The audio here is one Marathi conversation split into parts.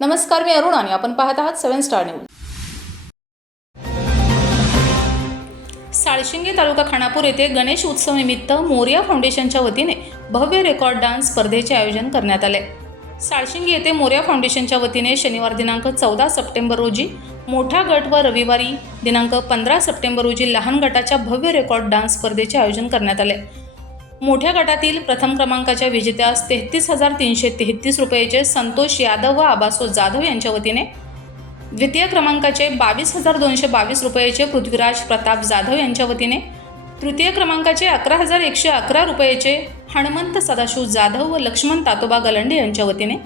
नमस्कार मी अरुण आणि आपण पाहत आहात सेवन स्टार न्यूज. साळशिंगे तालुका खानापूर येथे गणेश उत्सवनिमित्त मोरिया फाउंडेशनच्या वतीने भव्य रेकॉर्ड डान्स स्पर्धेचे आयोजन करण्यात आले. साळशिंगे येथे मोरिया फाउंडेशनच्या वतीने शनिवार दिनांक चौदा सप्टेंबर रोजी मोठा गट व रविवारी दिनांक पंधरा सप्टेंबर रोजी लहान गटाच्या भव्य रेकॉर्ड डान्स स्पर्धेचे आयोजन करण्यात आले. मोठ्या गटातील प्रथम क्रमांकाच्या विजेत्यास तेहतीस हजार तीनशे तेहतीस रुपयाचे संतोष यादव व आबासो जाधव यांच्या वतीने. द्वितीय क्रमांकाचे बावीस हजार दोनशे बावीस रुपयाचे पृथ्वीराज प्रताप जाधव यांच्या वतीने. तृतीय क्रमांकाचे अकरा हजार एकशे अकरा रुपयाचे हनुमंत सदाशिव जाधव व लक्ष्मण तातोबा गलंडे यांच्या वतीने.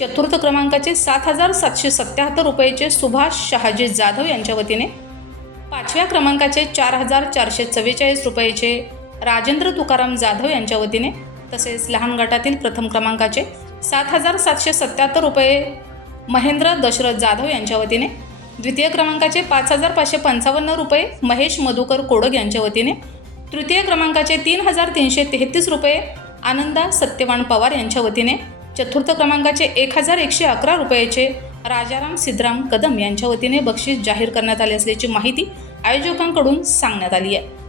चतुर्थ क्रमांकाचे सात हजार सातशे सत्याहत्तर रुपयाचे सुभाष शहाजी जाधव यांच्या वतीने. पाचव्या क्रमांकाचे चार हजार चारशे चव्वेचाळीस रुपयाचे राजेंद्र तुकाराम जाधव यांच्या वतीने तसेच लहान गटातील प्रथम क्रमांकाचे सात हजार सातशे सत्याहत्तर रुपये महेंद्र दशरथ जाधव यांच्या वतीने द्वितीय क्रमांकाचे पाच हजार पाचशे पंचावन्न रुपये महेश मधुकर कोडक यांच्या वतीने तृतीय क्रमांकाचे तीन हजार तीनशे तेहतीस रुपये आनंदा सत्यवान पवार यांच्या वतीने चतुर्थ क्रमांकाचे एक हजार एकशे अकरा रुपयाचे राजाराम सिद्धराम कदम यांच्या वतीने बक्षीस जाहीर करण्यात आले असल्याची माहिती आयोजकांकडून सांगण्यात आली आहे.